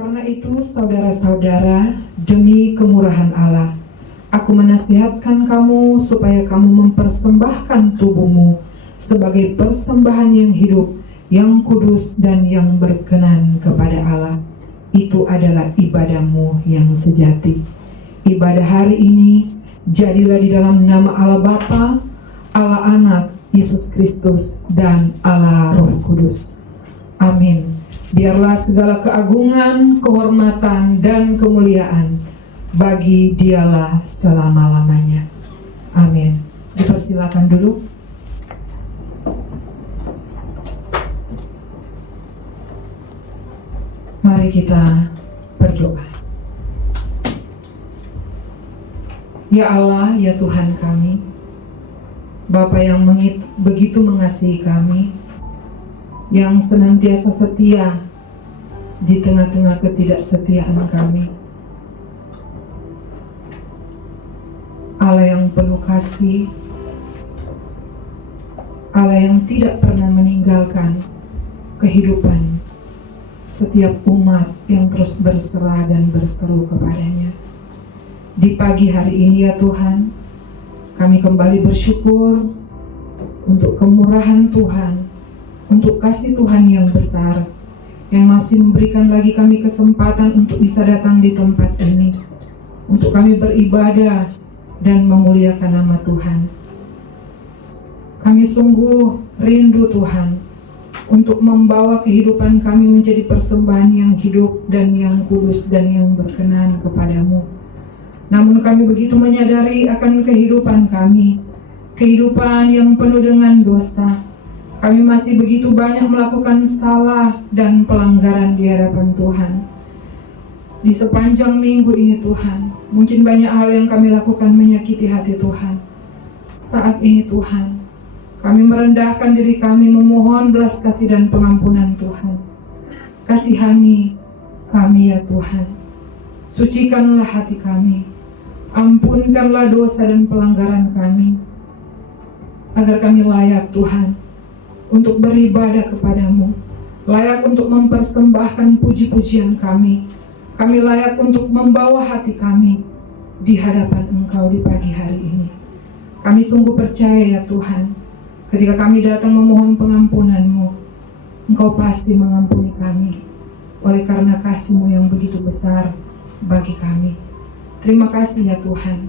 Karena itu, saudara-saudara, demi kemurahan Allah, aku menasihatkan kamu supaya kamu mempersembahkan tubuhmu sebagai persembahan yang hidup, yang kudus, dan yang berkenan kepada Allah. Itu adalah ibadahmu yang sejati. Ibadah hari ini jadilah di dalam nama Allah Bapa, Allah Anak, Yesus Kristus, dan Allah Roh Kudus. Amin. Biarlah segala keagungan, kehormatan, dan kemuliaan bagi Dialah selama-lamanya. Amin. Dipersilakan dulu. Mari kita berdoa. Ya Allah, ya Tuhan kami, Bapa yang begitu mengasihi kami, yang senantiasa setia di tengah-tengah ketidaksetiaan kami. Allah yang penuh kasih, Allah yang tidak pernah meninggalkan kehidupan setiap umat yang terus berserah dan berseru kepadanya. Di pagi hari ini ya Tuhan, kami kembali bersyukur untuk kemurahan Tuhan, untuk kasih Tuhan yang besar, yang masih memberikan lagi kami kesempatan untuk bisa datang di tempat ini, untuk kami beribadah dan memuliakan nama Tuhan. Kami sungguh rindu Tuhan, untuk membawa kehidupan kami menjadi persembahan yang hidup dan yang kudus dan yang berkenan kepadamu. Namun kami begitu menyadari akan kehidupan kami, kehidupan yang penuh dengan dosa. Kami masih begitu banyak melakukan salah dan pelanggaran di hadapan Tuhan. Di sepanjang minggu ini Tuhan, mungkin banyak hal yang kami lakukan menyakiti hati Tuhan. Saat ini Tuhan, kami merendahkan diri kami memohon belas kasih dan pengampunan Tuhan. Kasihani kami ya Tuhan. Sucikanlah hati kami. Ampunkanlah dosa dan pelanggaran kami, agar kami layak Tuhan untuk beribadah kepadamu, layak untuk mempersembahkan puji-pujian kami. Kami layak untuk membawa hati kami di hadapan Engkau di pagi hari ini. Kami sungguh percaya ya Tuhan, ketika kami datang memohon pengampunan-Mu, Engkau pasti mengampuni kami, oleh karena kasih-Mu yang begitu besar bagi kami. Terima kasih ya Tuhan,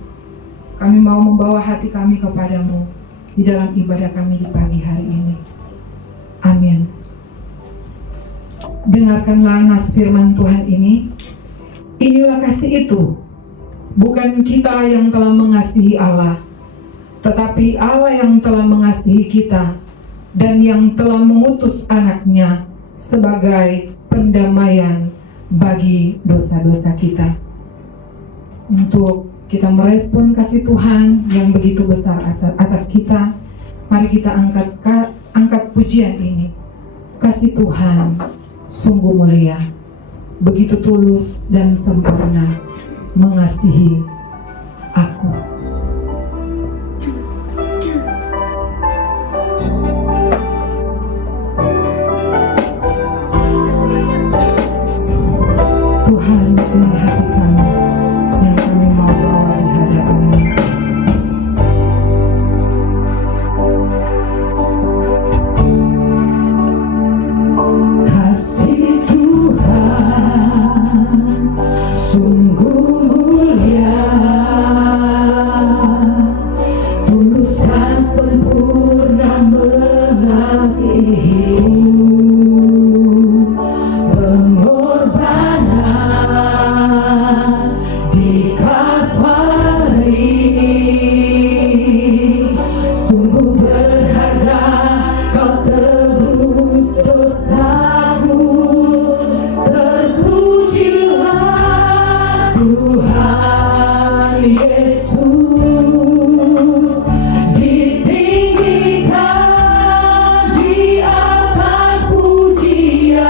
kami mau membawa hati kami kepadamu di dalam ibadah kami di pagi hari ini. Amin. Dengarkanlah nas firman Tuhan ini. Inilah kasih itu, bukan kita yang telah mengasihi Allah, tetapi Allah yang telah mengasihi kita dan yang telah mengutus anaknya sebagai pendamaian bagi dosa-dosa kita. Untuk kita merespon kasih Tuhan yang begitu besar atas kita, mari kita angkat pujian ini. Kasih Tuhan sungguh mulia, begitu tulus dan sempurna mengasihi aku. Tuhan, ini hati kami yang kami mau bawa di hadapan-Mu. Kasih Tuhan sungguh mulia, tulus dan sempurna mengasihi-Mu. Pengorbanan di Kalvari sungguh berharga, Kau tebus dosaku. Terpujilah Tuhan Yesus, ditinggikan di atas pujian.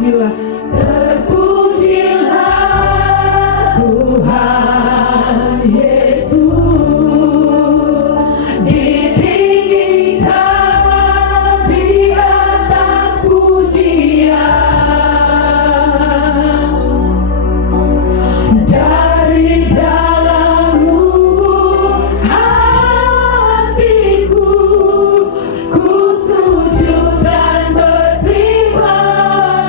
terpujilah. Terpujilah Tuhan Yesus, ditinggikan di atas pujian, dari dalam lubuk hatiku, ku sujud dan berterima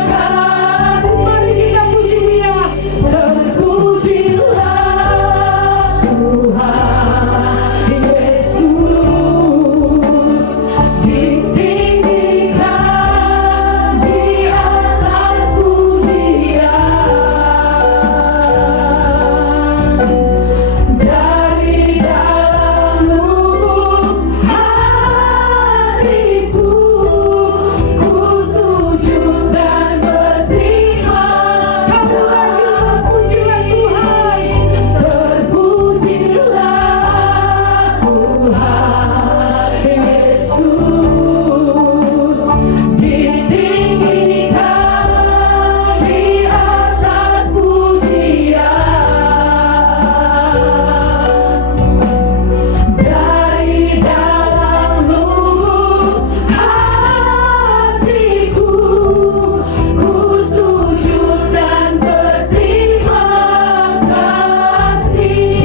kasih. Mari kita puji Dia. Terpujilah Tuhan Yesus, ditinggikan di atas pujian, dari dalam lubuk hatiku, ku sujud dan berterima kasih. Pujilah Tuhan. Terpujilah Tuhan Yesus, ditinggikan di atas pujian, dari dalam lubuk hatiku, ku sujud dan berterima kasih.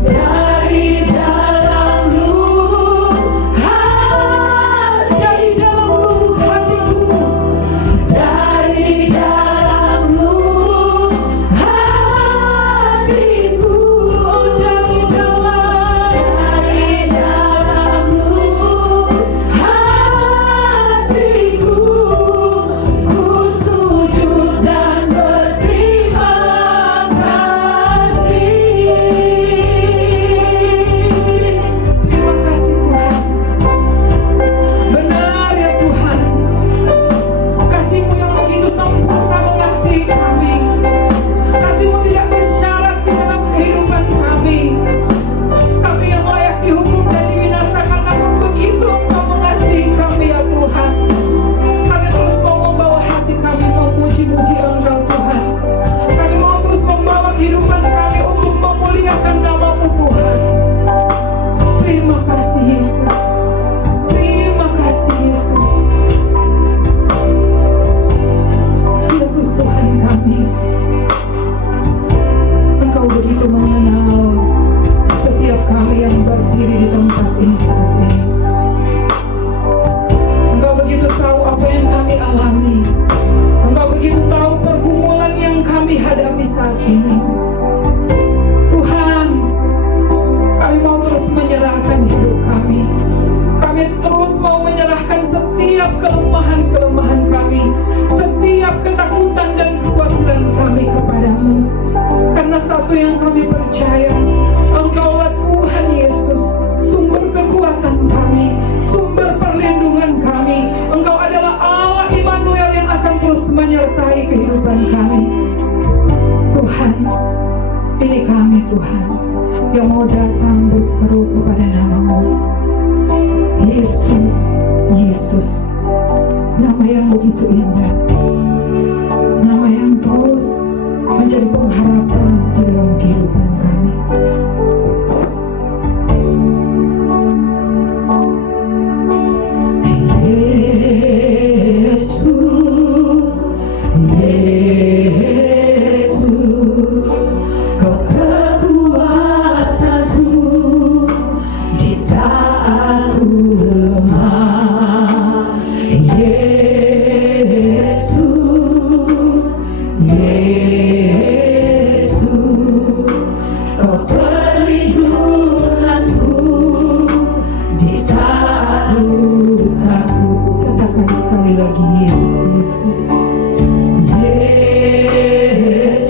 Dari dalam lubuk hatiku, dari dalam lubuk hatiku, dari dalam lubuk hatiku, ku sujud dan berterima kasih. Terima kasih Tuhan. Benar ya Tuhan, kasih-Mu yang begitu sempurna mengasihi kami. Kasih-Mu tidak bersyarat di dalam kehidupan kami. Kami yang layak dihukum dan dibinasakan, namun begitu Engkau mengasihi kami ya Tuhan. Kami terus mau membawa hati kami memuji-muji Engkau Tuhan. Kami mau terus membawa kehidupan kami untuk memuliakan nama-Mu Tuhan. Terima kasih Yesus. Terima kasih Yesus. Yesus Tuhan kami, Engkau begitu mengenal setiap kami yang berdiri di tempat ini saat ini. Engkau begitu tahu apa yang kami alami. Engkau begitu tahu pergumulan yang kami hadapi saat ini. Tuhan, kami mau terus menyerahkan hidup kami. Kami terus mau menyerahkan setiap kelemahan-kelemahan kami, setiap ketakutan dan kekhawatiran kami kepadamu. Karena satu yang kami percaya, Engkaulah Tuhan Yesus, sumber kekuatan kami, sumber perlindungan kami. Engkau adalah Allah Immanuel yang akan terus menyertai kehidupan kami. Tuhan, ini kami Tuhan, yang mau datang berseru kepada nama-Mu. Yesus, Yesus, nama yang begitu indah, nama yang terus menjadi pengharapan di dalam kehidupan kami. Yesus, Yesus, Kau kekuatanku di saat ku lemah. Yesus, Yesus, Kau perlindunganku di saat lukaku. Katakan sekali lagi, Yesus, Yesus, Yesus,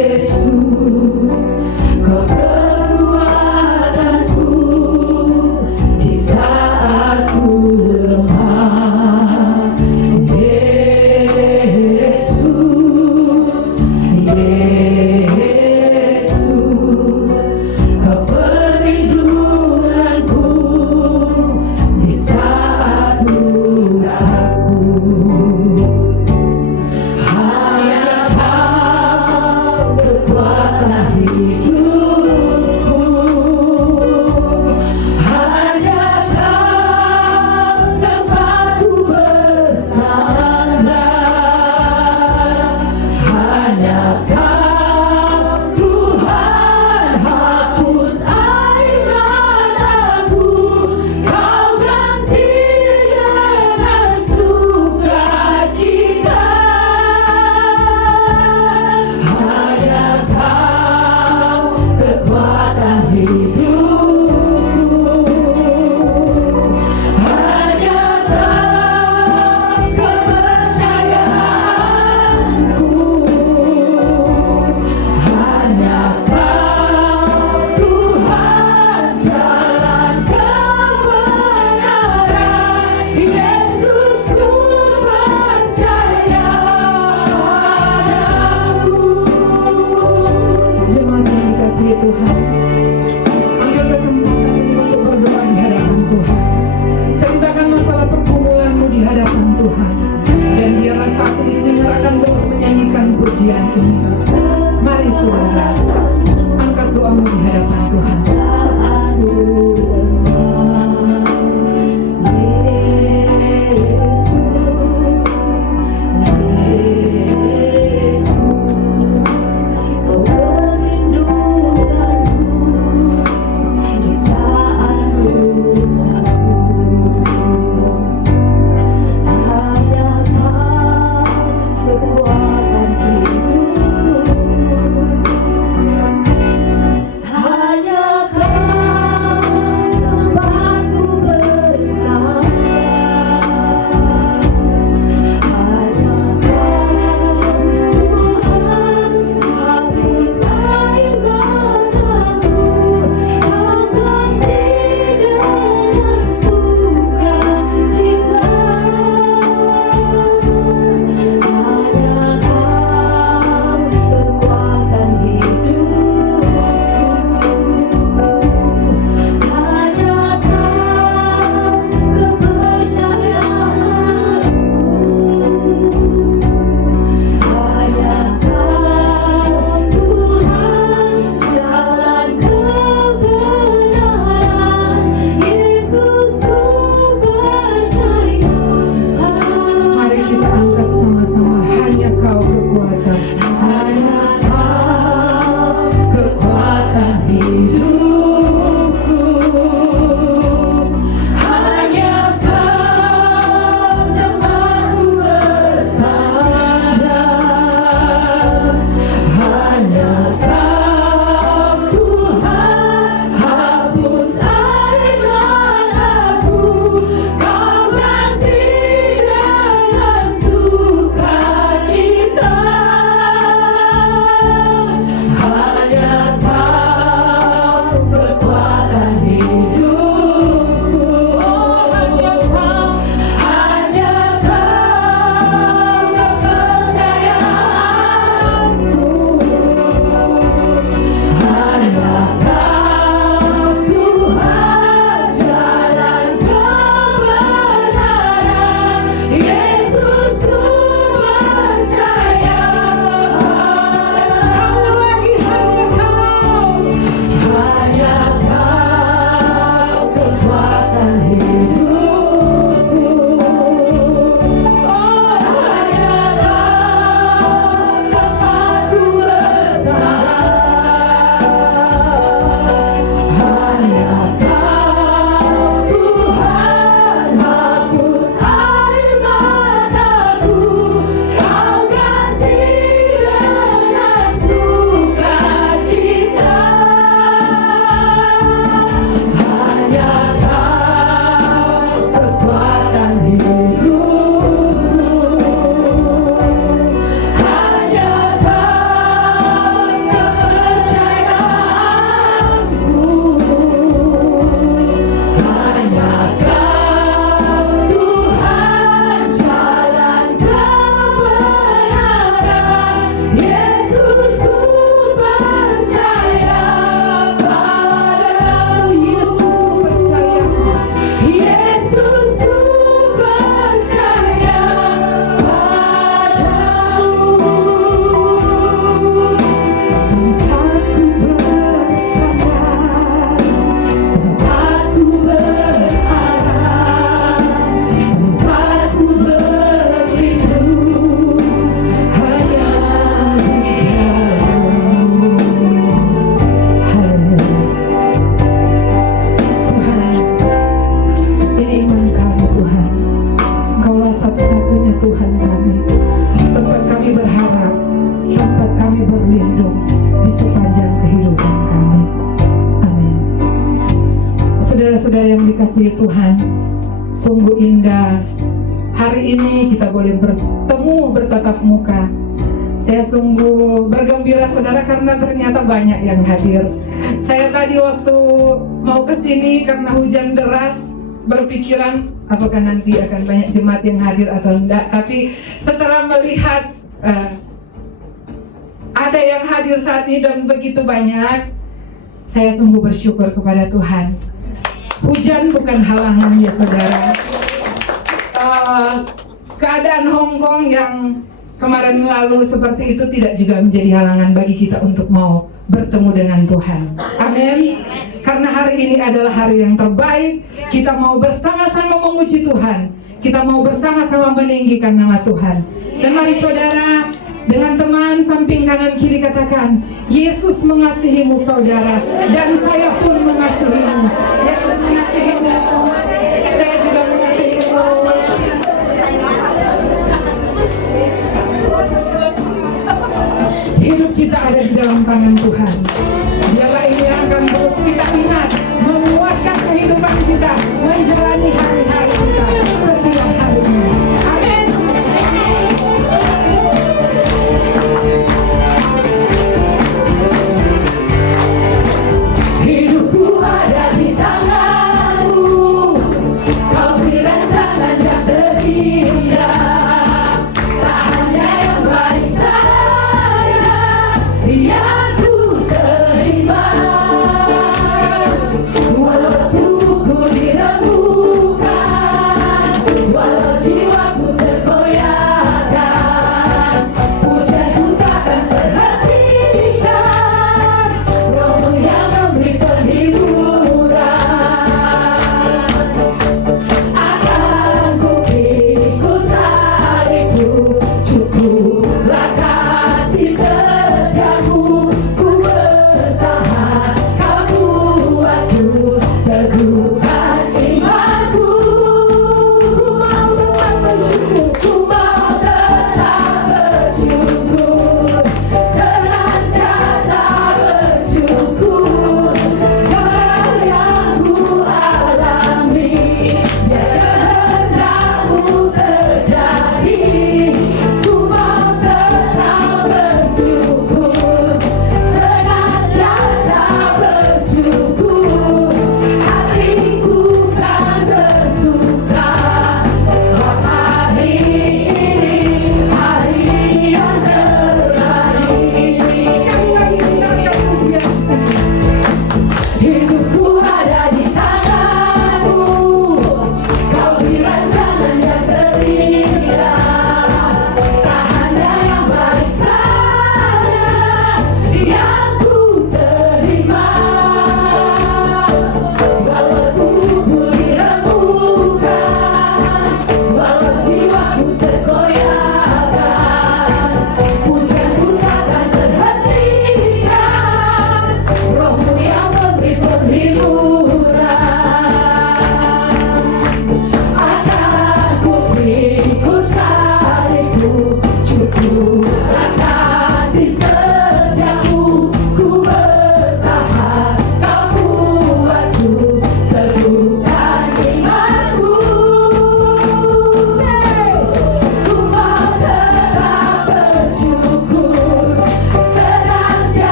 Yesus, Kau kekuatanku di saat ku lemah. Yesus, Yesus, Kau perlindunganku Tuhan, sungguh indah. Hari ini kita boleh bertemu, bertatap muka. Saya sungguh bergembira saudara karena ternyata banyak yang hadir. Saya tadi waktu mau ke sini karena hujan deras berpikiran apakah nanti akan banyak jemaat yang hadir atau enggak. Tapi setelah melihat ada yang hadir saat ini dan begitu banyak, saya sungguh bersyukur kepada Tuhan. Hujan bukan halangan ya saudara. Keadaan Hong Kong yang kemarin lalu seperti itu tidak juga menjadi halangan bagi kita untuk mau bertemu dengan Tuhan. Amin. Karena hari ini adalah hari yang terbaik. Kita mau bersama-sama memuji Tuhan. Kita mau bersama-sama meninggikan nama Tuhan. Dan mari saudara, dengan teman samping kanan kiri katakan, Yesus mengasihimu saudara, dan saya pun mengasihimu. Yesus mengasihimu. Saya juga mengasihimu. Hidup kita ada di dalam tangan Tuhan. Biarlah ini akan terus kita ingat, menguatkan kehidupan kita, menjalani hari-hari kita setiap harinya. Amin. Hidupku ada di tanganmu, kau beri rancangan yang terindah. Tak hanya yang baik saja yang ku terima, walau tubuhku dirembukan.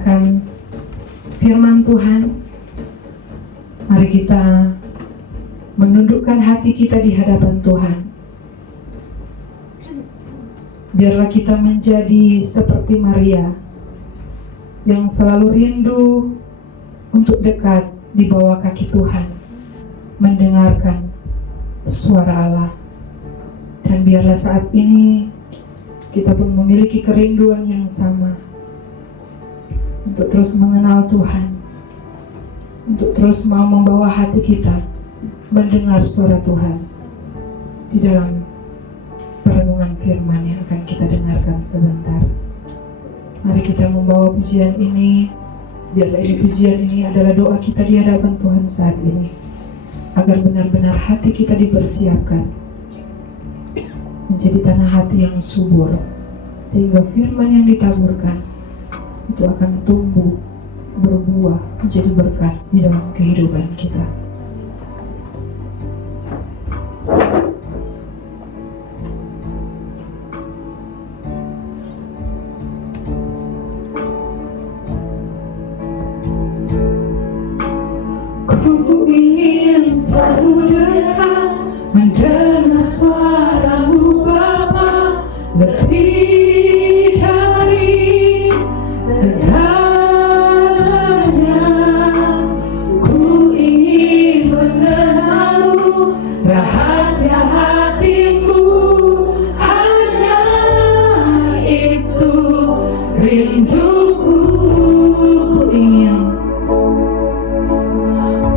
mendengarkan firman Tuhan, mari kita menundukkan hati kita di hadapan Tuhan. Biarlah kita menjadi seperti Maria yang selalu rindu untuk dekat di bawah kaki Tuhan, mendengarkan suara Allah. Dan biarlah saat ini kita pun memiliki kerinduan yang sama untuk terus mengenal Tuhan, untuk terus mau membawa hati kita mendengar suara Tuhan di dalam perenungan firman yang akan kita dengarkan sebentar. Mari kita membawa pujian ini, biarlah pujian ini adalah doa kita di hadapan Tuhan saat ini, agar benar-benar hati kita dipersiapkan menjadi tanah hati yang subur, sehingga firman yang ditaburkan itu akan tumbuh, berbuah, menjadi berkat di dalam kehidupan kita. Ku ingin selalu dekat mendengar suaramu Bapa, lebih dari segalanya. Ku ingin mengenalmu, rahasia hatimu, hanya itu rinduku.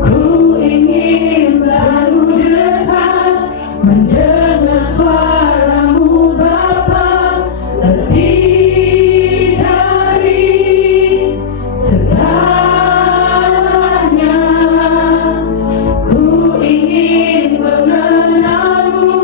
Ku ingin selalu dekat mendengar suaramu Bapa, lebih dari segalanya. Ku ingin mengenalmu,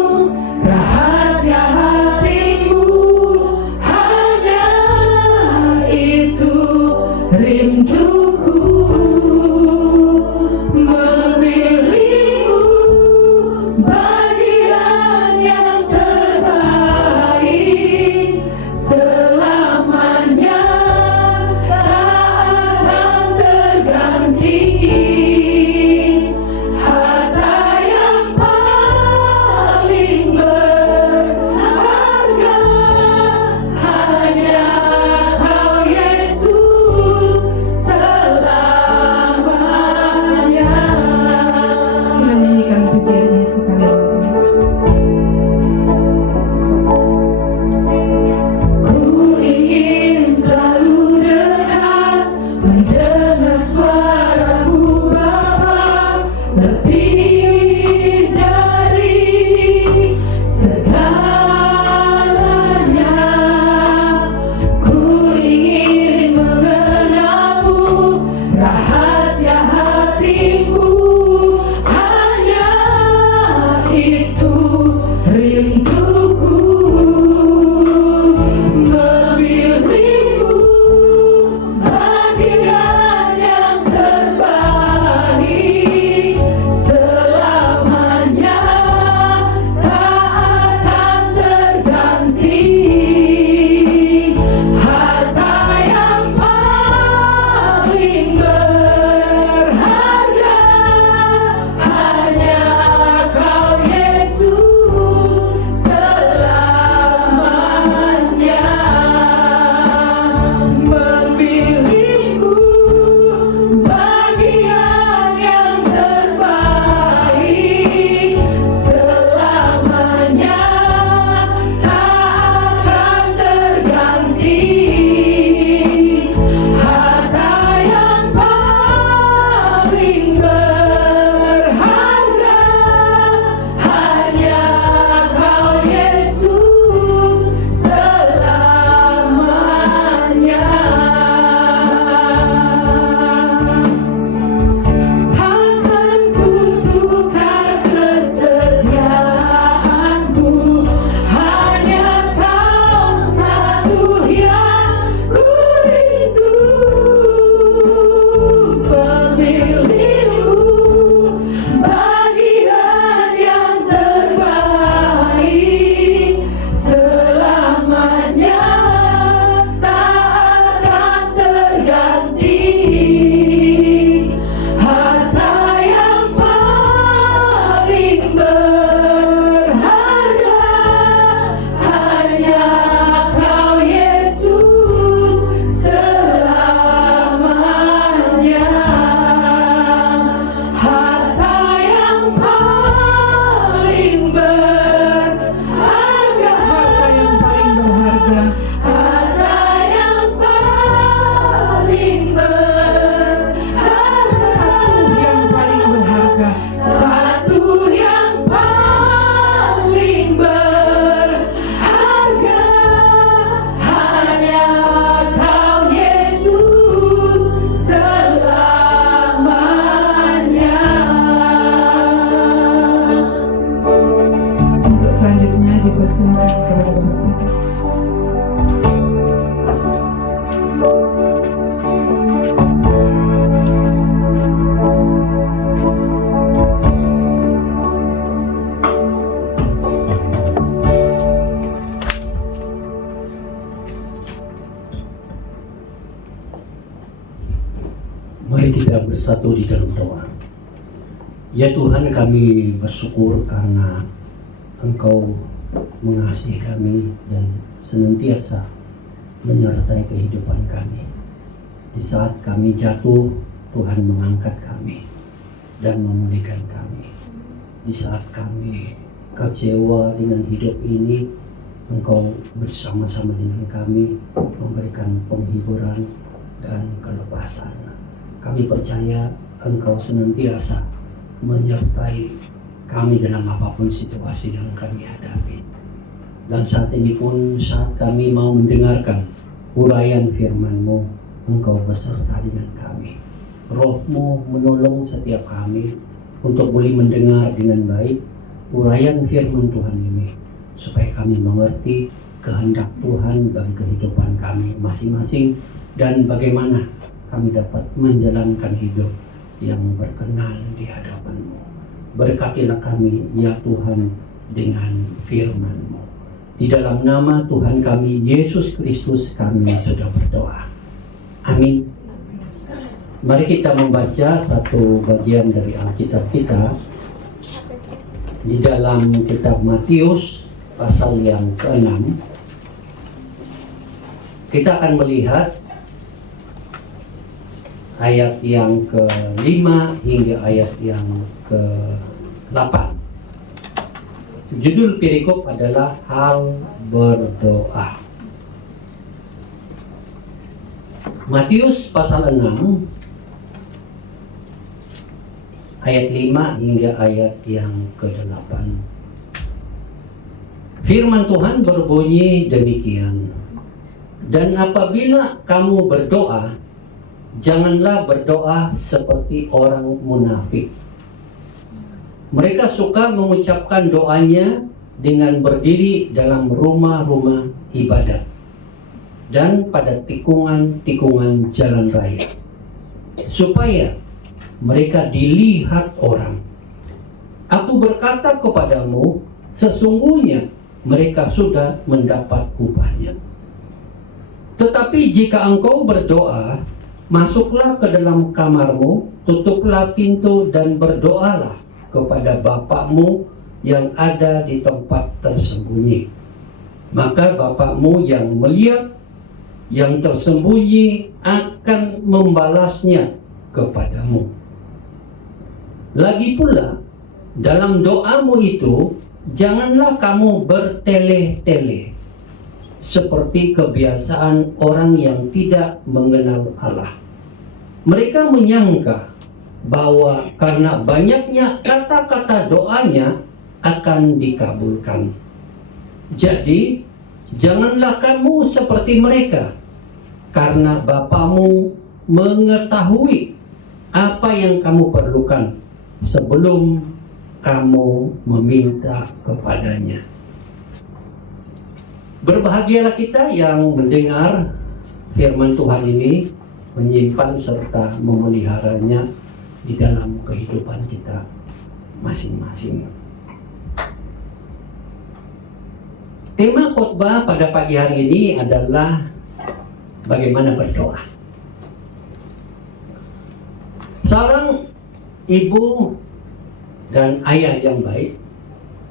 bersatu di dalam doa. Ya Tuhan, kami bersyukur karena Engkau mengasihi kami dan senantiasa menyertai kehidupan kami. Di saat kami jatuh, Tuhan mengangkat kami dan memulihkan kami. Di saat kami kecewa dengan hidup ini, Engkau bersama-sama dengan kami memberikan penghiburan dan kelepasan. Kami percaya Engkau senantiasa menyertai kami dalam apapun situasi yang kami hadapi. Dan saat ini pun, saat kami mau mendengarkan uraian firman-Mu, Engkau beserta dengan kami. Roh-Mu menolong setiap kami untuk boleh mendengar dengan baik uraian firman Tuhan ini, supaya kami mengerti kehendak Tuhan bagi kehidupan kami masing-masing dan bagaimana kami dapat menjalankan hidup yang berkenan di hadapan-Mu. Berkatilah kami ya Tuhan dengan firman-Mu. Di dalam nama Tuhan kami Yesus Kristus kami sudah berdoa. Amin. Mari kita membaca satu bagian dari Alkitab kita di dalam kitab Matius pasal yang ke-6. Kita akan melihat ayat yang ke-5 hingga ayat yang ke-8. Judul perikop adalah hal berdoa. Matius pasal 6 ayat 5 hingga ayat yang ke-8. Firman Tuhan berbunyi demikian. Dan apabila kamu berdoa, janganlah berdoa seperti orang munafik. Mereka suka mengucapkan doanya dengan berdiri dalam rumah-rumah ibadat dan pada tikungan-tikungan jalan raya, supaya mereka dilihat orang. Aku berkata kepadamu, sesungguhnya mereka sudah mendapat upahnya. Tetapi jika engkau berdoa, masuklah ke dalam kamarmu, tutuplah pintu dan berdoalah kepada Bapakmu yang ada di tempat tersembunyi. Maka Bapakmu yang melihat yang tersembunyi akan membalasnya kepadamu. Lagi pula, dalam doamu itu, janganlah kamu bertele-tele seperti kebiasaan orang yang tidak mengenal Allah. Mereka menyangka bahwa karena banyaknya kata-kata doanya akan dikabulkan. Jadi, janganlah kamu seperti mereka, karena Bapamu mengetahui apa yang kamu perlukan sebelum kamu meminta kepadanya. Berbahagialah kita yang mendengar firman Tuhan ini, menyimpan serta memeliharanya di dalam kehidupan kita masing-masing. Tema khotbah pada pagi hari ini adalah bagaimana berdoa. Seorang ibu dan ayah yang baik,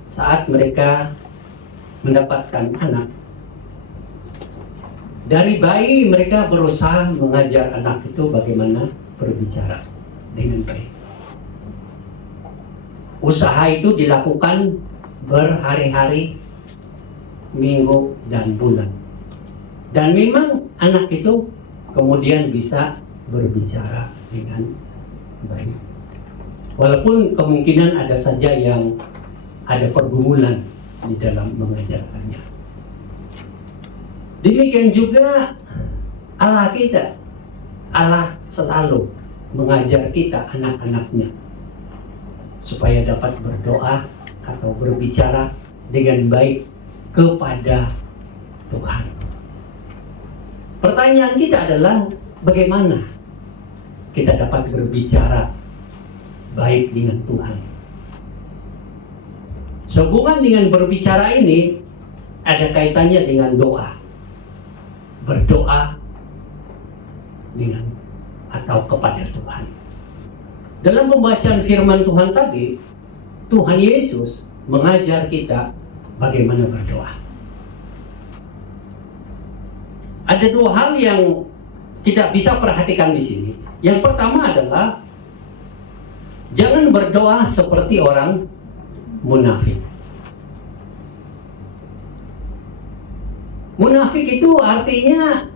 saat mereka mendapatkan anak, dari bayi mereka berusaha mengajar anak itu bagaimana berbicara dengan baik. Usaha itu dilakukan berhari-hari, minggu, dan bulan. Dan memang anak itu kemudian bisa berbicara dengan baik. Walaupun kemungkinan ada saja yang ada pergumulan di dalam mengajarkannya. Demikian juga Allah kita. Allah selalu mengajar kita, anak-anaknya, supaya dapat berdoa atau berbicara dengan baik kepada Tuhan. Pertanyaan kita adalah bagaimana kita dapat berbicara baik dengan Tuhan. Sehubungan dengan berbicara ini ada kaitannya dengan doa. Berdoa dengan atau kepada Tuhan. Dalam pembacaan firman Tuhan tadi, Tuhan Yesus mengajar kita bagaimana berdoa. Ada dua hal yang kita bisa perhatikan di sini. Yang pertama adalah jangan berdoa seperti orang munafik. Munafik itu artinya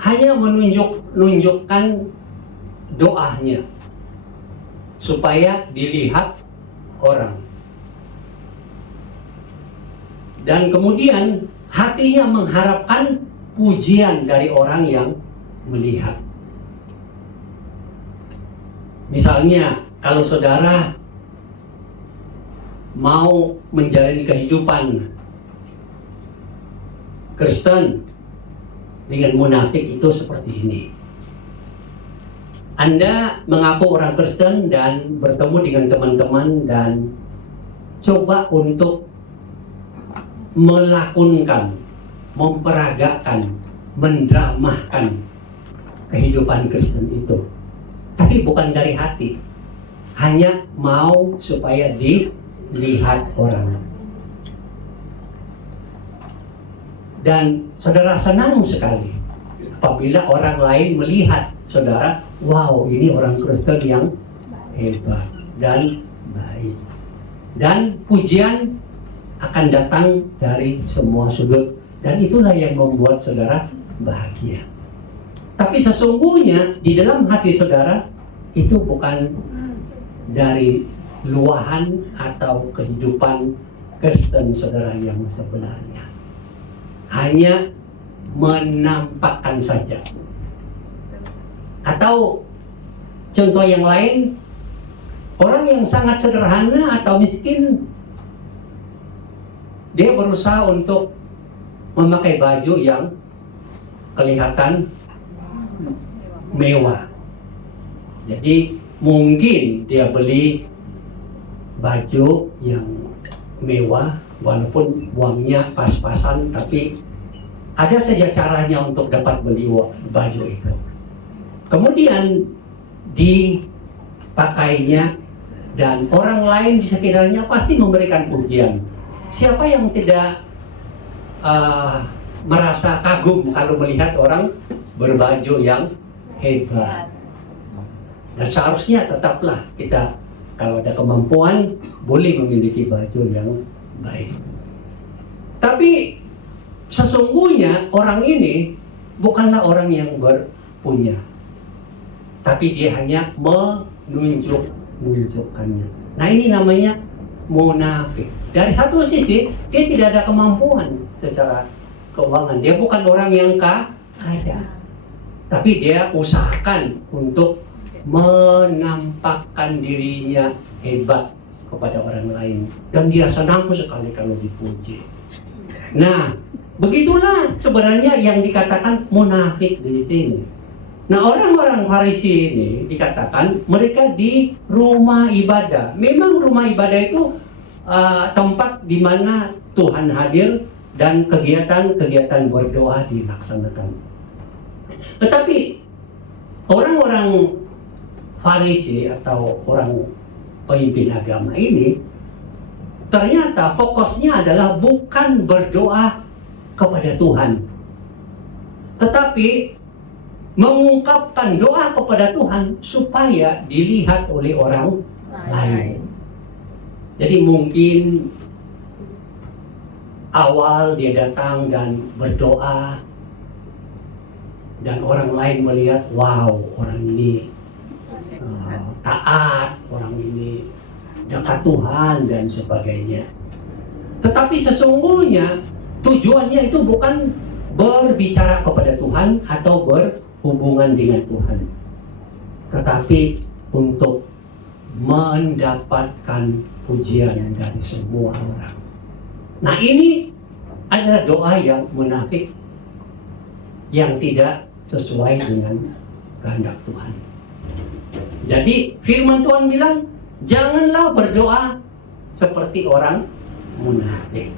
hanya menunjukkan doanya supaya dilihat orang. Dan kemudian hatinya mengharapkan pujian dari orang yang melihat. Misalnya, kalau saudara mau menjalani kehidupan Kristen dengan munafik itu seperti ini. Anda mengaku orang Kristen dan bertemu dengan teman-teman dan coba untuk melakonkan, memperagakan, mendramakan kehidupan Kristen itu. Tapi bukan dari hati. Hanya mau supaya dilihat orang. Dan saudara senang sekali apabila orang lain melihat saudara, wow, ini orang Kristen yang hebat dan baik. Dan pujian akan datang dari semua sudut. Dan itulah yang membuat saudara bahagia. Tapi sesungguhnya di dalam hati saudara itu bukan dari luahan atau kehidupan Kristen saudara yang sebenarnya. Hanya menampakkan saja. Atau contoh yang lain, orang yang sangat sederhana atau miskin, dia berusaha untuk memakai baju yang kelihatan mewah. Jadi mungkin dia beli baju yang mewah walaupun uangnya pas-pasan, tapi ada saja caranya untuk dapat beli baju itu. Kemudian dipakainya dan orang lain di sekitarnya pasti memberikan pujian. Siapa yang tidak merasa kagum kalau melihat orang berbaju yang hebat? Dan seharusnya tetaplah kita kalau ada kemampuan boleh memiliki baju yang baik. Tapi sesungguhnya orang ini bukanlah orang yang berpunya, tapi dia hanya menunjukkannya. Nah, ini namanya munafik. Dari satu sisi dia tidak ada kemampuan secara keuangan. Dia bukan orang yang kaya, tapi dia usahakan untuk menampakkan dirinya hebat kepada orang lain. Dan dia senang sekali kalau dipuji. Nah, begitulah sebenarnya yang dikatakan munafik di sini. Nah, orang-orang Farisi ini dikatakan mereka di rumah ibadah. Memang rumah ibadah itu tempat di mana Tuhan hadir dan kegiatan-kegiatan berdoa dilaksanakan. Tetapi orang-orang Farisi atau orang pemimpin agama ini ternyata fokusnya adalah bukan berdoa kepada Tuhan, tetapi mengungkapkan doa kepada Tuhan supaya dilihat oleh orang lain. Jadi mungkin awal dia datang dan berdoa dan orang lain melihat, wow, orang ini taat, orang ini dekat Tuhan dan sebagainya. Tetapi sesungguhnya tujuannya itu bukan berbicara kepada Tuhan atau berhubungan dengan Tuhan, tetapi untuk mendapatkan pujian dari semua orang. Nah, ini adalah doa yang munafik, yang tidak sesuai dengan kehendak Tuhan. Jadi firman Tuhan bilang, janganlah berdoa seperti orang munafik.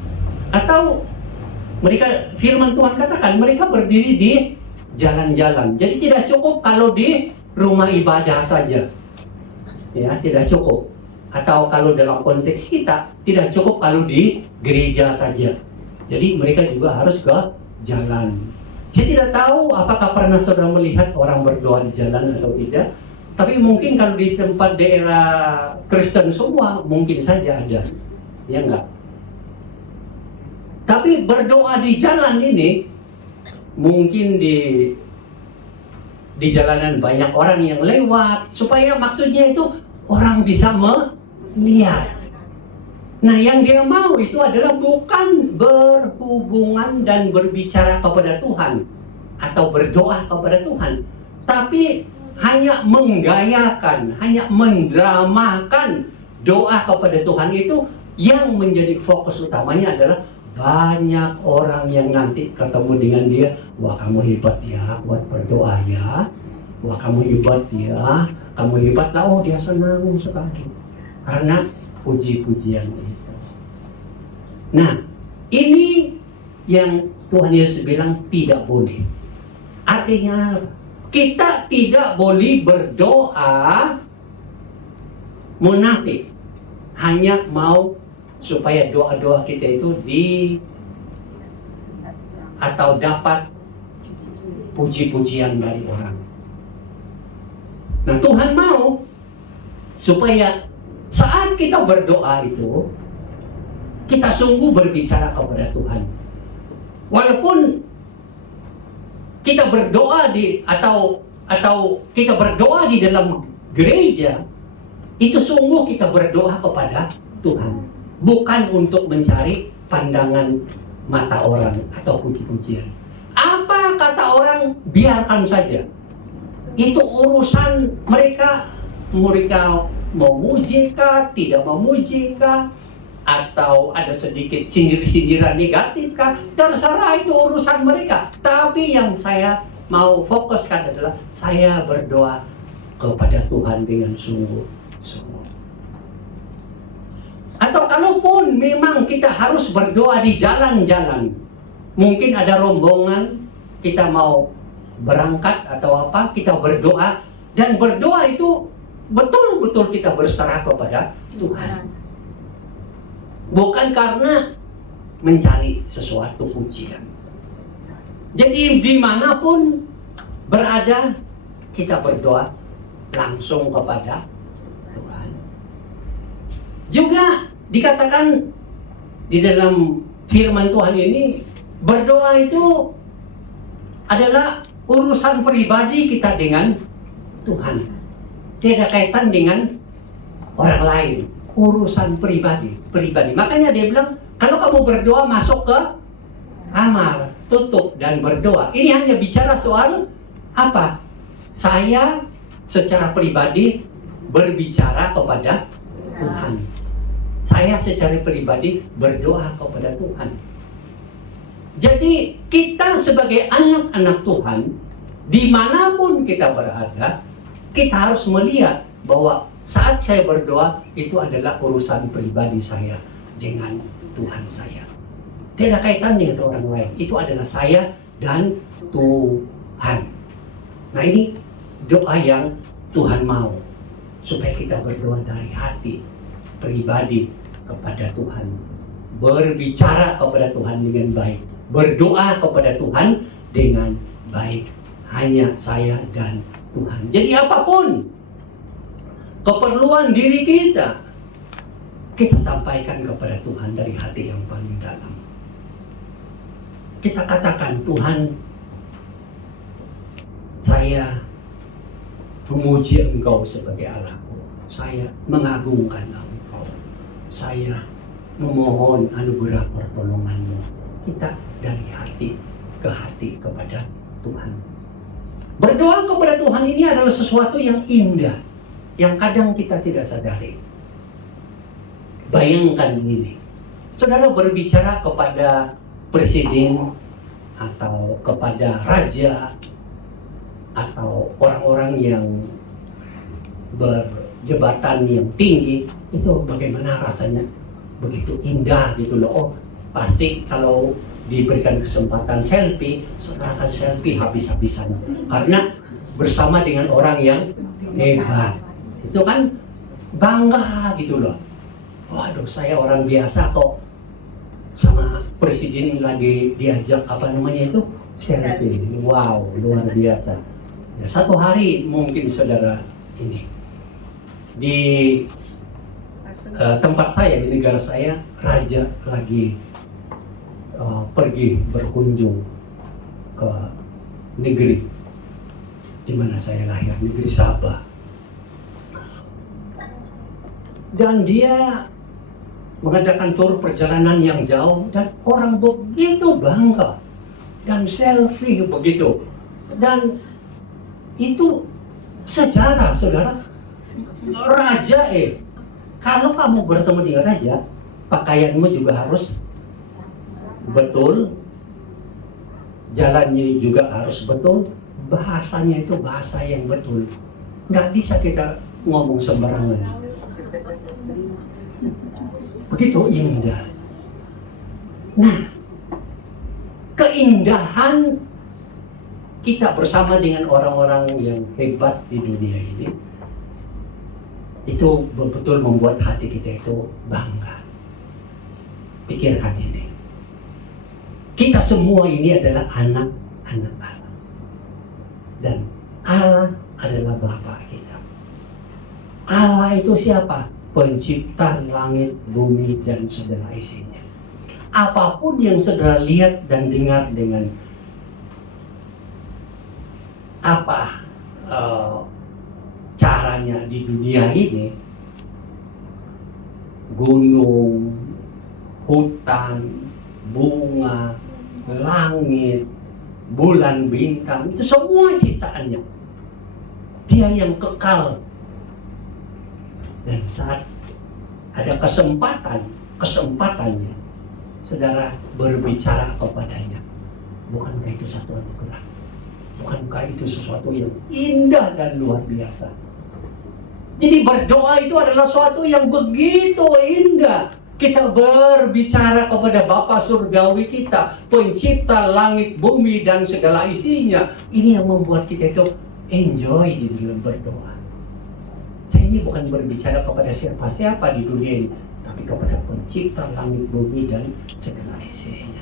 Atau mereka, firman Tuhan katakan, mereka berdiri di jalan-jalan. Jadi tidak cukup kalau di rumah ibadah saja, ya tidak cukup. Atau kalau dalam konteks kita tidak cukup kalau di gereja saja. Jadi mereka juga harus ke jalan. Saya tidak tahu apakah pernah saudara melihat orang berdoa di jalan atau tidak. Tapi mungkin kalau di tempat daerah Kristen semua mungkin saja ada, ya enggak. Tapi berdoa di jalan ini mungkin di jalanan banyak orang yang lewat, supaya maksudnya itu orang bisa melihat. Nah, yang dia mau itu adalah bukan berhubungan dan berbicara kepada Tuhan atau berdoa kepada Tuhan, tapi hanya menggayakan, hanya mendramakan doa kepada Tuhan itu yang menjadi fokus utamanya adalah banyak orang yang nanti ketemu dengan dia, wah kamu hebat ya buat berdoa ya, wah kamu hebat ya, kamu hebat lah, oh dia senang sekali karena puji-pujian itu. Nah, ini yang Tuhan Yesus bilang tidak boleh. Artinya kita tidak boleh berdoa munafik, hanya mau supaya doa-doa kita itu atau dapat puji-pujian dari orang. Nah, Tuhan mau supaya saat kita berdoa itu kita sungguh berbicara kepada Tuhan. Walaupun kita berdoa atau kita berdoa di dalam gereja, itu sungguh kita berdoa kepada Tuhan, bukan untuk mencari pandangan mata orang atau puji-pujian. Apa kata orang, biarkan saja. Itu urusan mereka. Mereka memujikah, tidak memujikah, atau ada sedikit sindir-sindiran negatifkah, terserah, itu urusan mereka. Tapi yang saya mau fokuskan adalah saya berdoa kepada Tuhan dengan sungguh-sungguh. Atau kalaupun memang kita harus berdoa di jalan-jalan, mungkin ada rombongan, kita mau berangkat atau apa, kita berdoa, dan berdoa itu betul-betul kita berserah kepada Tuhan. Bukan karena mencari sesuatu pujian. Jadi dimanapun berada, kita berdoa langsung kepada Tuhan. Juga dikatakan di dalam firman Tuhan ini, berdoa itu adalah urusan pribadi kita dengan Tuhan. Tidak kaitan dengan orang lain, urusan pribadi. Makanya dia bilang, kalau kamu berdoa masuk ke kamar, tutup dan berdoa. Ini hanya bicara soal apa? Saya secara pribadi berbicara kepada Tuhan. Saya secara pribadi berdoa kepada Tuhan. Jadi kita sebagai anak-anak Tuhan, dimanapun kita berada, kita harus melihat bahwa saat saya berdoa itu adalah urusan pribadi saya dengan Tuhan saya. Tidak kaitan dengan orang lain. Itu adalah saya dan Tuhan. Nah, ini doa yang Tuhan mau, supaya kita berdoa dari hati pribadi kepada Tuhan, berbicara kepada Tuhan dengan baik, berdoa kepada Tuhan dengan baik. Hanya saya dan Tuhan. Jadi apapun keperluan diri kita, kita sampaikan kepada Tuhan dari hati yang paling dalam. Kita katakan, Tuhan, saya memuji Engkau sebagai Allahku. Saya mengagungkan Engkau. Saya memohon anugerah pertolongan-Mu. Kita dari hati ke hati kepada Tuhan. Berdoa kepada Tuhan ini adalah sesuatu yang indah, yang kadang kita tidak sadari. Bayangkan ini, saudara berbicara kepada presiden, atau kepada raja, atau orang-orang yang berjabatan yang tinggi, itu bagaimana rasanya? Begitu indah gitu loh. Oh, pasti kalau diberikan kesempatan selfie, saudara akan selfie habis-habisan. Karena bersama dengan orang yang hebat. Itu kan bangga gitu loh. Waduh, saya orang biasa kok sama presiden lagi diajak apa namanya itu selfie. Wow, luar biasa. Ya, satu hari mungkin saudara ini di tempat saya, di negara saya, raja lagi pergi berkunjung ke negeri di mana saya lahir, negeri Sabah. Dan dia mengadakan tur perjalanan yang jauh dan orang begitu bangga dan selfie begitu. Dan itu sejarah, saudara. Raja kalau kamu bertemu dengan raja, pakaianmu juga harus betul, jalannya juga harus betul, bahasanya itu bahasa yang betul. Nggak bisa kita ngomong sembarangan. Begitu indah. Nah, keindahan kita bersama dengan orang-orang yang hebat di dunia ini, itu betul-betul membuat hati kita itu bangga. Pikirkan ini. Kita semua ini adalah anak-anak Allah. Dan Allah adalah Bapa kita. Allah itu siapa? Pencipta langit, bumi, dan segala isinya. Apapun yang saudara lihat dan dengar dengan apa caranya di dunia ini, gunung, hutan, bunga, langit, bulan, bintang, itu semua ciptaannya. Dia yang kekal. Dan saat ada kesempatannya, saudara berbicara kepadanya. Bukankah itu satu anugerah? Bukankah itu sesuatu yang indah dan luar biasa? Jadi berdoa itu adalah sesuatu yang begitu indah. Kita berbicara kepada Bapa Surgawi kita, pencipta langit, bumi, dan segala isinya. Ini yang membuat kita itu enjoy di dalam berdoa. Saya ini bukan berbicara kepada siapa-siapa di dunia ini, tapi kepada pencipta langit, bumi, dan segala isinya.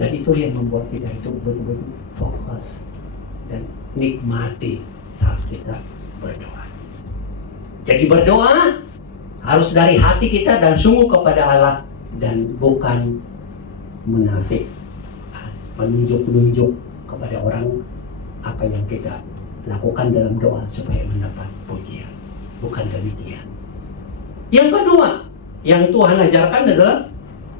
Dan itu yang membuat kita itu betul-betul fokus dan nikmati saat kita berdoa. Jadi berdoa harus dari hati kita dan sungguh kepada Allah, dan bukan munafik, menunjuk-nunjuk kepada orang apa yang kita lakukan dalam doa supaya mendapat pujian. Bukan demikian. Yang kedua, yang Tuhan ajarkan adalah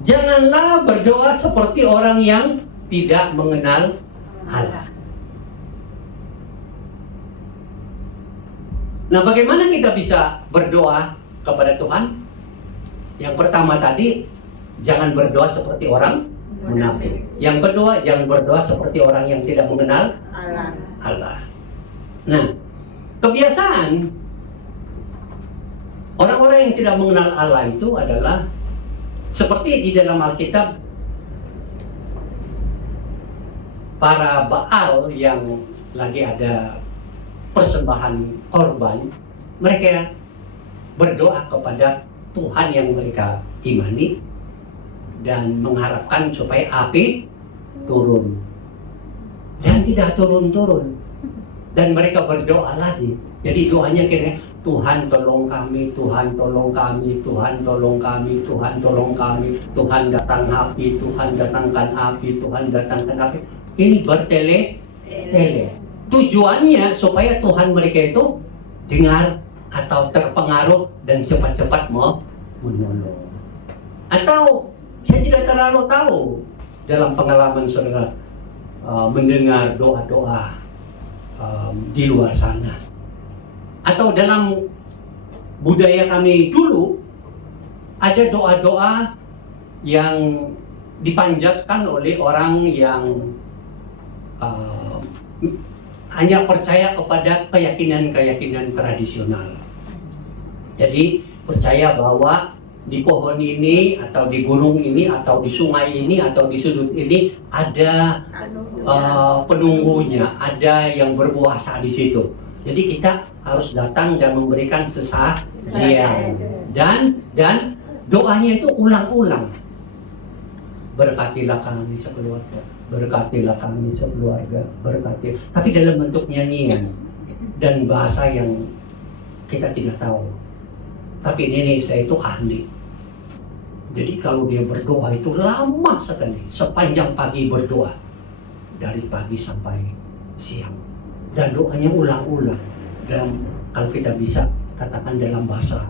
janganlah berdoa seperti orang yang tidak mengenal Allah. Nah, bagaimana kita bisa berdoa kepada Tuhan? Yang pertama tadi, jangan berdoa seperti orang munafik. Yang kedua, jangan berdoa seperti orang yang tidak mengenal Allah. Nah, kebiasaan orang-orang yang tidak mengenal Allah itu adalah seperti di dalam Alkitab, para Baal yang lagi ada persembahan korban, mereka berdoa kepada Tuhan yang mereka imani dan mengharapkan supaya api turun. Dan tidak turun-turun. Dan mereka berdoa lagi. Jadi doanya kira Tuhan tolong kami, Tuhan tolong kami, Tuhan tolong kami, Tuhan tolong kami, Tuhan datang api, Tuhan datangkan api, Tuhan datangkan api. Ini bertele-tele. Tujuannya supaya Tuhan mereka itu dengar atau terpengaruh dan cepat-cepat menolong. Atau saya tidak terlalu tahu dalam pengalaman saudara mendengar doa-doa di luar sana. Atau dalam budaya kami dulu, ada doa-doa yang dipanjatkan oleh orang yang hanya percaya kepada keyakinan-keyakinan tradisional. Jadi percaya bahwa di pohon ini atau di gunung ini atau di sungai ini atau di sudut ini ada penunggunya, ada yang berkuasa di situ. Jadi kita harus datang dan memberikan sesajian dan doanya itu ulang-ulang. Berkatilah kami sekeluarga, berkatilah kami sekeluarga, berkati. Tapi dalam bentuk nyanyian dan bahasa yang kita tidak tahu. Tapi nenek saya itu ahli. Jadi kalau dia berdoa itu lama sekali, sepanjang pagi berdoa, dari pagi sampai siang. Dan doanya ulang-ulang. Dan kalau kita bisa katakan dalam bahasa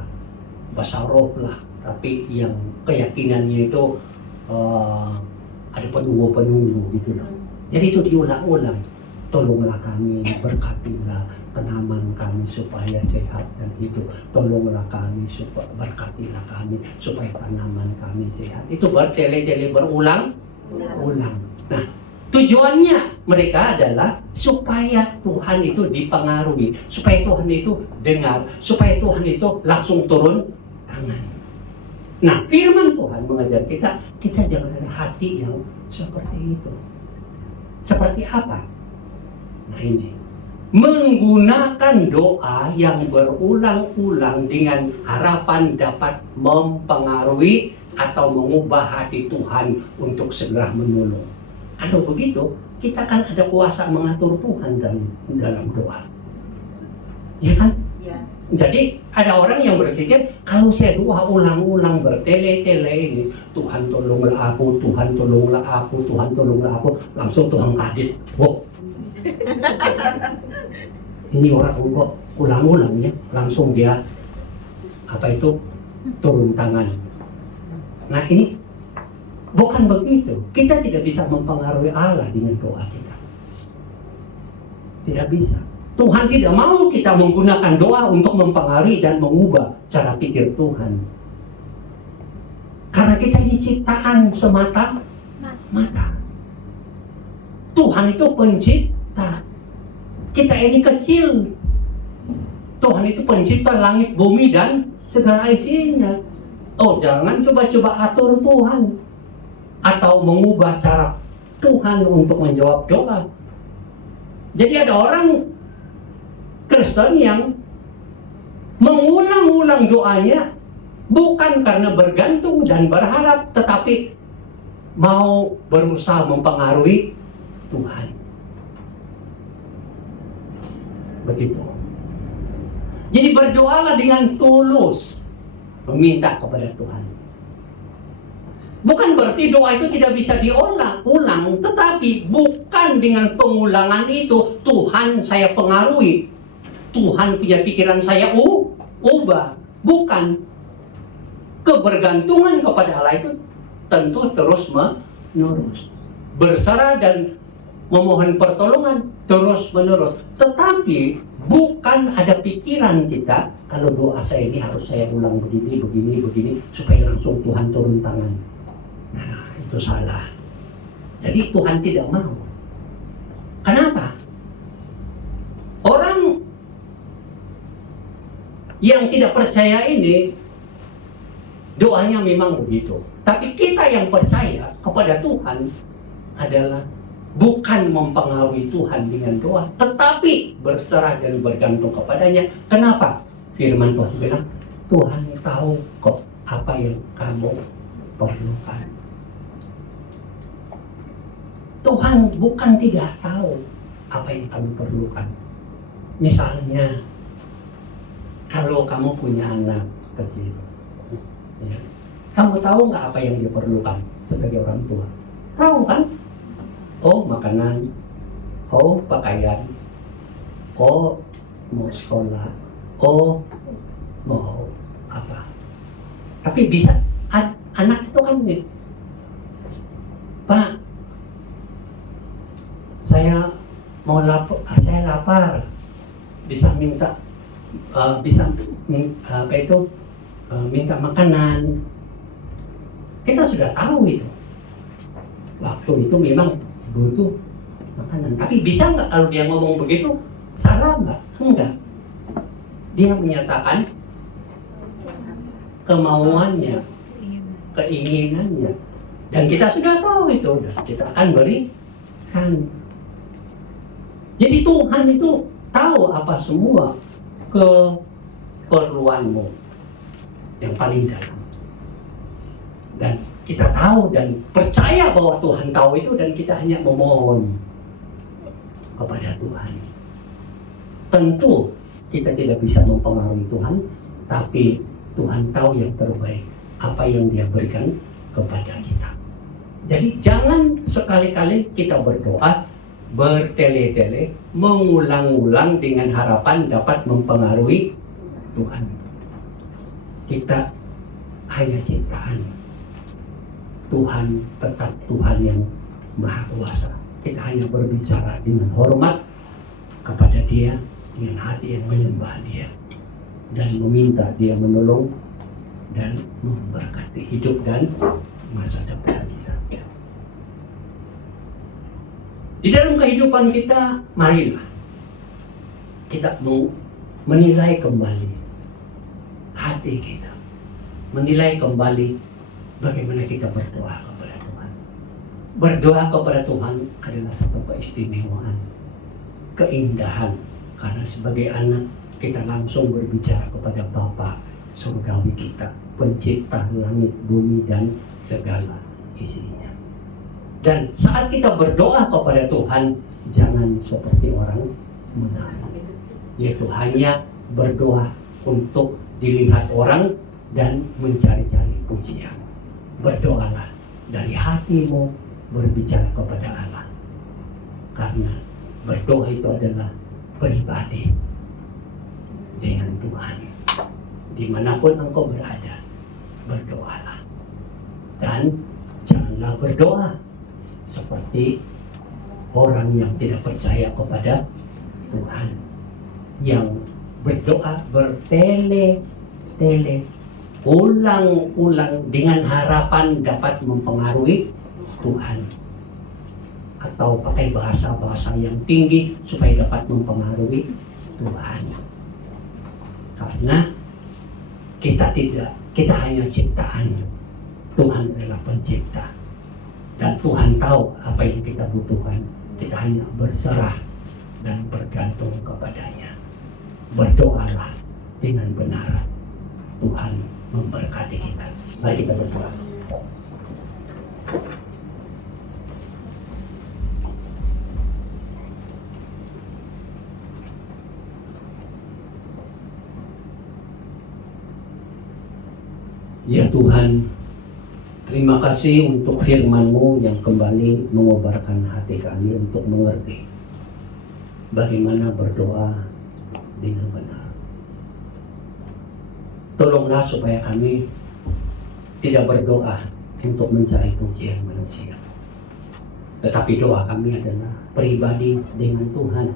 roh lah, tapi yang keyakinannya itu ada penunggu-penunggu gitu loh. Jadi itu diulang-ulang. Tolonglah kami, berkatilah tanaman kami supaya sehat dan hidup. Tolonglah kami, berkatilah kami supaya tanaman kami sehat. Itu bertele-tele berulang-ulang. Nah, tujuannya mereka adalah supaya Tuhan itu dipengaruhi, supaya Tuhan itu dengar, supaya Tuhan itu langsung turun tangan. Nah, firman Tuhan mengajar kita jangan ada hati yang seperti itu. Seperti apa? Nah ini, menggunakan doa yang berulang-ulang dengan harapan dapat mempengaruhi atau mengubah hati Tuhan untuk segera menolong. Kalau begitu, kita kan ada kuasa mengatur Tuhan dalam doa. Ya kan? Ya. Jadi ada orang yang berpikir kalau saya doa ulang-ulang bertele-tele ini, Tuhan tolonglah aku, Tuhan tolonglah aku, Tuhan tolonglah aku, langsung Tuhan kaget. Wow. Ini orang kok ulang-ulang ya, langsung dia turun tangan. Nah ini bukan begitu. Kita tidak bisa mempengaruhi Allah dengan doa kita. Tidak bisa. Tuhan tidak mau kita menggunakan doa untuk mempengaruhi dan mengubah cara pikir Tuhan. Karena kita ini ciptaan semata-mata. Tuhan itu pencipta. Kita ini kecil. Tuhan itu pencipta langit, bumi, dan segala isinya. Oh, jangan coba-coba atur Tuhan. Atau mengubah cara Tuhan untuk menjawab doa. Jadi ada orang Kristen yang mengulang-ulang doanya bukan karena bergantung dan berharap, tetapi mau berusaha mempengaruhi Tuhan. Begitu. Jadi berdoalah dengan tulus, meminta kepada Tuhan. Bukan berarti doa itu tidak bisa diulang, tetapi bukan dengan pengulangan itu Tuhan saya pengaruhi. Tuhan punya pikiran saya ubah. Bukan. Kebergantungan kepada Allah itu tentu terus menerus. Berserah dan memohon pertolongan terus menerus. Tetapi bukan ada pikiran kita kalau doa saya ini harus saya ulang begini supaya langsung Tuhan turun tangan. Nah, itu salah. Jadi Tuhan tidak mau. Kenapa? Orang yang tidak percaya ini doanya memang begitu. Tapi kita yang percaya kepada Tuhan adalah bukan mempengaruhi Tuhan dengan doa, tetapi berserah dan bergantung kepadanya. Kenapa? Firman Tuhan bilang, Tuhan tahu kok apa yang kamu perlukan. Tuhan bukan tidak tahu apa yang kamu perlukan. Misalnya, kalau kamu punya anak kecil, ya, kamu tahu nggak apa yang dia perlukan sebagai orang tua? Tahu kan? Oh, makanan, oh, pakaian, oh, mau sekolah, oh, mau apa. Tapi bisa, anak itu kan nih, Pak, saya lapar, bisa minta minta makanan. Kita sudah tahu itu. Waktu itu memang butuh makanan. Tapi bisa nggak kalau dia ngomong begitu? Salah nggak? Enggak. Dia menyatakan kemauannya, keinginannya. Dan kita sudah tahu itu, kita akan berikan. Jadi Tuhan itu tahu apa semua keperluanmu yang paling dalam. Dan kita tahu dan percaya bahwa Tuhan tahu itu, dan kita hanya memohon kepada Tuhan. Tentu kita tidak bisa mempengaruhi Tuhan, tapi Tuhan tahu yang terbaik, apa yang Dia berikan kepada kita. Jadi jangan sekali-kali kita berdoa bertele-tele, mengulang-ulang dengan harapan dapat mempengaruhi Tuhan. Kita hanya ciptaan. Tuhan tetap Tuhan yang Maha Kuasa. Kita hanya berbicara dengan hormat kepada Dia, dengan hati yang menyembah Dia, dan meminta Dia menolong dan memberkati hidup dan masa depan kita. Di dalam kehidupan kita, marilah kita mau menilai kembali hati kita, menilai kembali bagaimana kita berdoa kepada Tuhan. Berdoa kepada Tuhan adalah satu keistimewaan, keindahan, karena sebagai anak kita langsung berbicara kepada Bapa surgawi kita, pencipta langit, bumi, dan segala isinya. Dan saat kita berdoa kepada Tuhan, jangan seperti orang munafik, yaitu hanya berdoa untuk dilihat orang dan mencari-cari pujian. Berdoalah dari hatimu, berbicara kepada Allah, karena berdoa itu adalah pribadi dengan Tuhan. Dimanapun engkau berada, berdoalah. Dan janganlah berdoa seperti orang yang tidak percaya kepada Tuhan, yang berdoa bertele-tele, ulang-ulang dengan harapan dapat mempengaruhi Tuhan, atau pakai bahasa-bahasa yang tinggi supaya dapat mempengaruhi Tuhan. Karena kita hanya ciptaan, Tuhan adalah pencipta, dan Tuhan tahu apa yang kita butuhkan. Kita hanya berserah dan bergantung kepadanya. Berdoalah dengan benar, Tuhan memberkati kita. Mari kita berdoa. Ya Tuhan, terima kasih untuk firman-Mu yang kembali mengobarkan hati kami untuk mengerti bagaimana berdoa dengan benar. Tolonglah supaya kami tidak berdoa untuk mencari pujian manusia, tetapi doa kami adalah pribadi dengan Tuhan,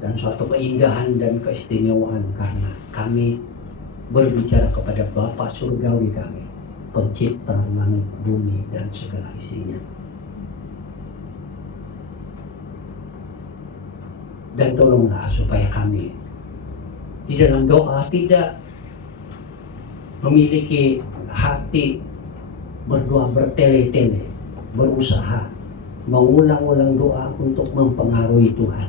dan suatu keindahan dan keistimewaan karena kami berbicara kepada Bapa surgawi kami, pencipta langit, bumi, dan segala isinya. Dan tolonglah supaya kami di dalam doa tidak memiliki hati berdoa bertele-tele, berusaha mengulang-ulang doa untuk mempengaruhi Tuhan,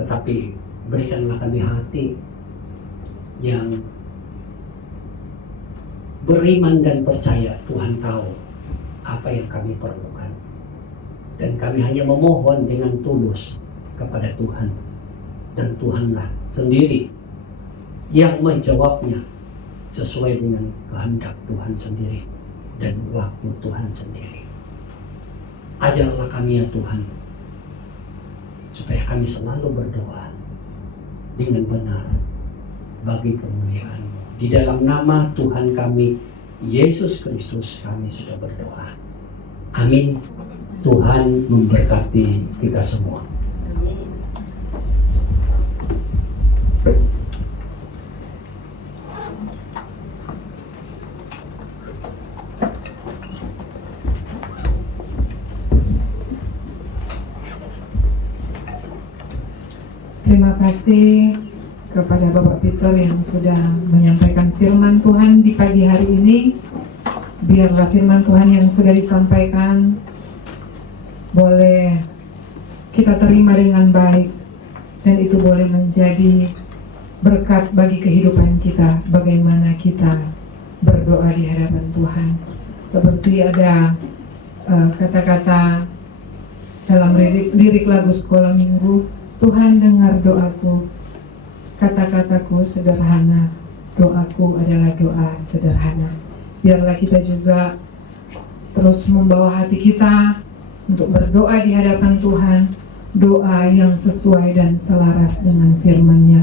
tetapi berikanlah kami hati yang beriman dan percaya Tuhan tahu apa yang kami perlukan, dan kami hanya memohon dengan tulus kepada Tuhan, dan Tuhanlah sendiri yang menjawabnya sesuai dengan kehendak Tuhan sendiri dan waktu Tuhan sendiri. Ajarlah kami ya Tuhan, supaya kami selalu berdoa dengan benar bagi kemuliaan-Mu. Di dalam nama Tuhan kami Yesus Kristus kami sudah berdoa. Amin. Tuhan memberkati kita semua. Terima kasih kepada Bapak Peter yang sudah menyampaikan firman Tuhan di pagi hari ini. Biarlah firman Tuhan yang sudah disampaikan boleh kita terima dengan baik, dan itu boleh menjadi berkat bagi kehidupan kita, bagaimana kita berdoa di hadapan Tuhan. Seperti ada kata-kata dalam lirik lagu sekolah minggu, Tuhan dengar doaku, kata-kataku sederhana, doaku adalah doa sederhana. Biarlah kita juga terus membawa hati kita untuk berdoa di hadapan Tuhan, doa yang sesuai dan selaras dengan firman-Nya,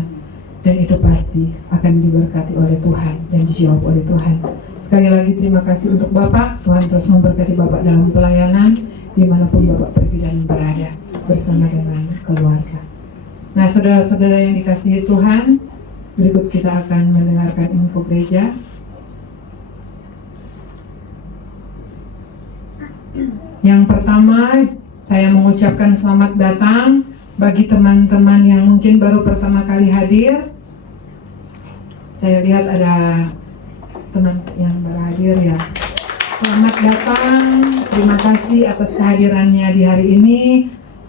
dan itu pasti akan diberkati oleh Tuhan dan dijawab oleh Tuhan. Sekali lagi terima kasih untuk Bapak. Tuhan terus memberkati Bapak dalam pelayanan dimanapun Bapak pergi dan berada bersama dengan keluarga. Nah, saudara-saudara yang dikasihi Tuhan, berikut kita akan mendengarkan info gereja. Yang pertama, saya mengucapkan selamat datang bagi teman-teman yang mungkin baru pertama kali hadir. Saya lihat ada teman yang baru hadir ya. Selamat datang, terima kasih atas kehadirannya di hari ini.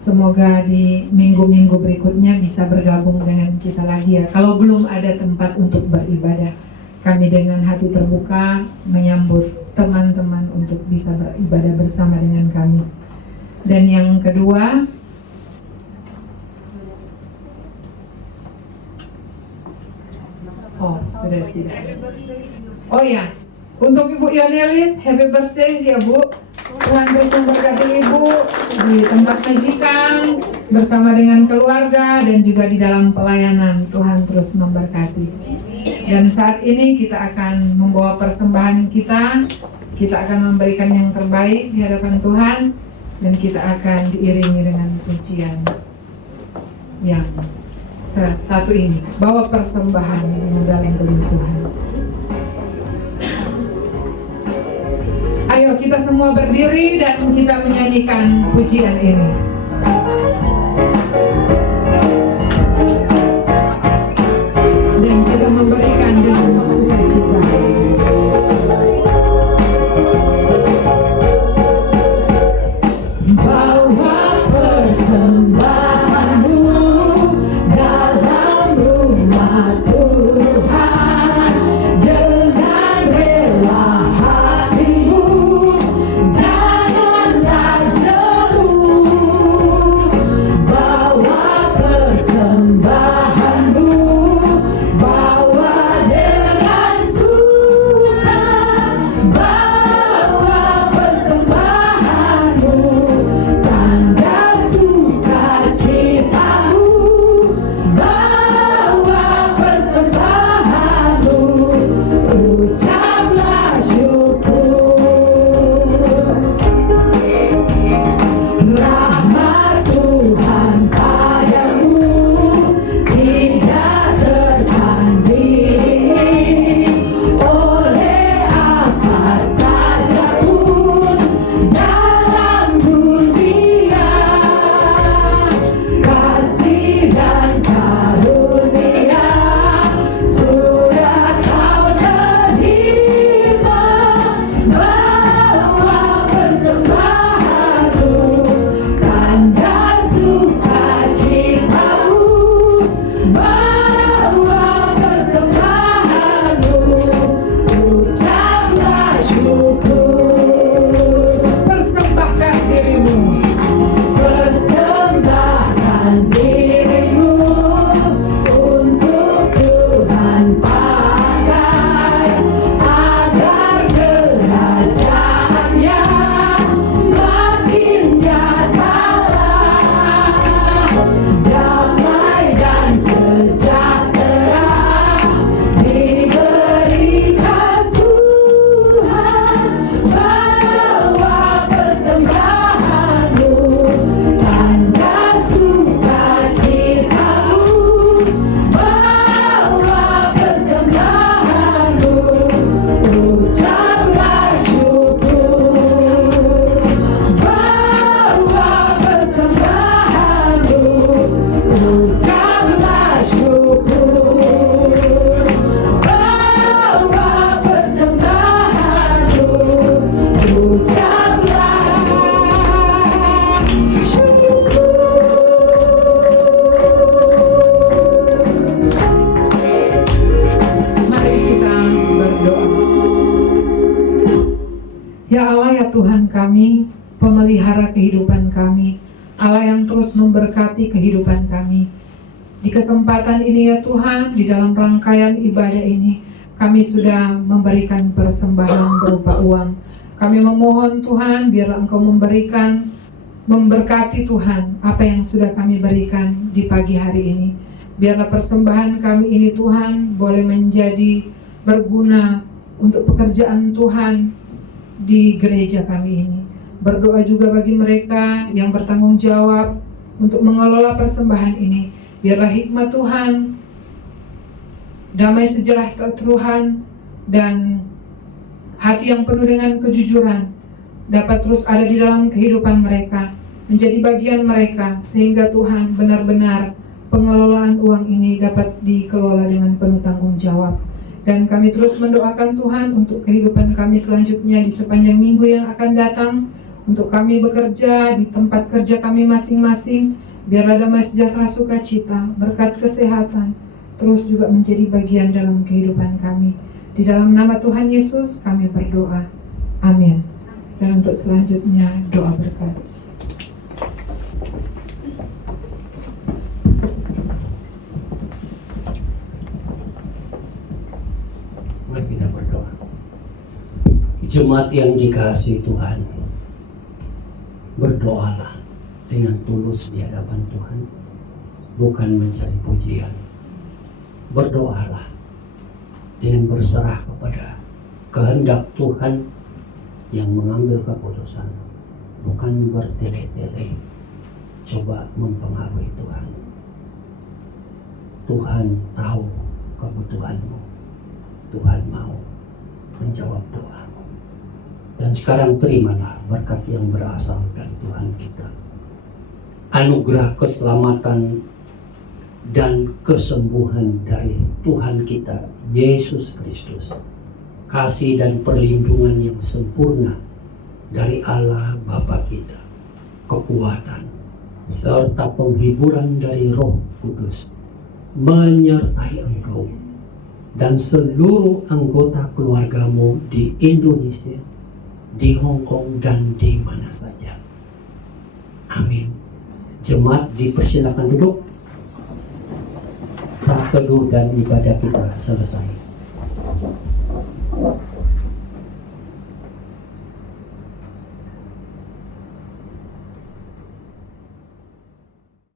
Semoga di minggu-minggu berikutnya bisa bergabung dengan kita lagi ya. Kalau belum ada tempat untuk beribadah, kami dengan hati terbuka menyambut teman-teman untuk bisa beribadah bersama dengan kami. Dan yang kedua, oh sudah tidak. Oh ya, untuk Ibu Yonelis, happy birthday ya Bu. Tuhan terus memberkati Ibu di tempat majikan bersama dengan keluarga dan juga di dalam pelayanan. Tuhan terus memberkati. Dan saat ini kita akan membawa persembahan kita. Kita akan memberikan yang terbaik di hadapan Tuhan, dan kita akan diiringi dengan pujian yang satu ini. Bawa persembahan dengan dalam nama Tuhan. Ayo kita semua berdiri dan kita menyanyikan pujian ini. Dan kita memberikan dengan sukacita. Bawa persembahanmu dalam rumah Tuhan dengan rela hatimu, janganlah jauh. menyemangati kehidupan kami. Di kesempatan ini ya Tuhan, di dalam rangkaian ibadah ini, kami sudah memberikan persembahan berupa uang. Kami memohon Tuhan, biarlah Engkau memberkati Tuhan apa yang sudah kami berikan di pagi hari ini. Biarlah persembahan kami ini Tuhan boleh menjadi berguna untuk pekerjaan Tuhan di gereja kami ini. Berdoa juga bagi mereka yang bertanggung jawab untuk mengelola persembahan ini. Biarlah hikmat Tuhan, damai sejahtera Tuhan, dan hati yang penuh dengan kejujuran dapat terus ada di dalam kehidupan mereka, menjadi bagian mereka, sehingga Tuhan benar-benar pengelolaan uang ini dapat dikelola dengan penuh tanggung jawab. Dan kami terus mendoakan Tuhan untuk kehidupan kami selanjutnya di sepanjang minggu yang akan datang, untuk kami bekerja di tempat kerja kami masing-masing. Biarlah damai sejahtera sukacita, berkat kesehatan terus juga menjadi bagian dalam kehidupan kami. Di dalam nama Tuhan Yesus kami berdoa. Amin. Dan untuk selanjutnya doa berkat. Mari kita berdoa. Jemaat yang dikasihi Tuhan, berdoalah dengan tulus di hadapan Tuhan, bukan mencari pujian. Berdoalah dengan berserah kepada kehendak Tuhan yang mengambil keputusan, bukan bertele-tele coba mempengaruhi Tuhan. Tuhan tahu kebutuhanmu, Tuhan mau menjawab doamu. Dan sekarang terimalah berkat yang berasal dari Tuhan kita, anugerah keselamatan dan kesembuhan dari Tuhan kita Yesus Kristus, kasih dan perlindungan yang sempurna dari Allah Bapa kita, kekuatan serta penghiburan dari Roh Kudus menyertai engkau dan seluruh anggota keluargamu di Indonesia, di Hong Kong, dan di mana saja. Amin. Jemaat dipersilakan duduk. Saat teduh dan ibadah kita selesai.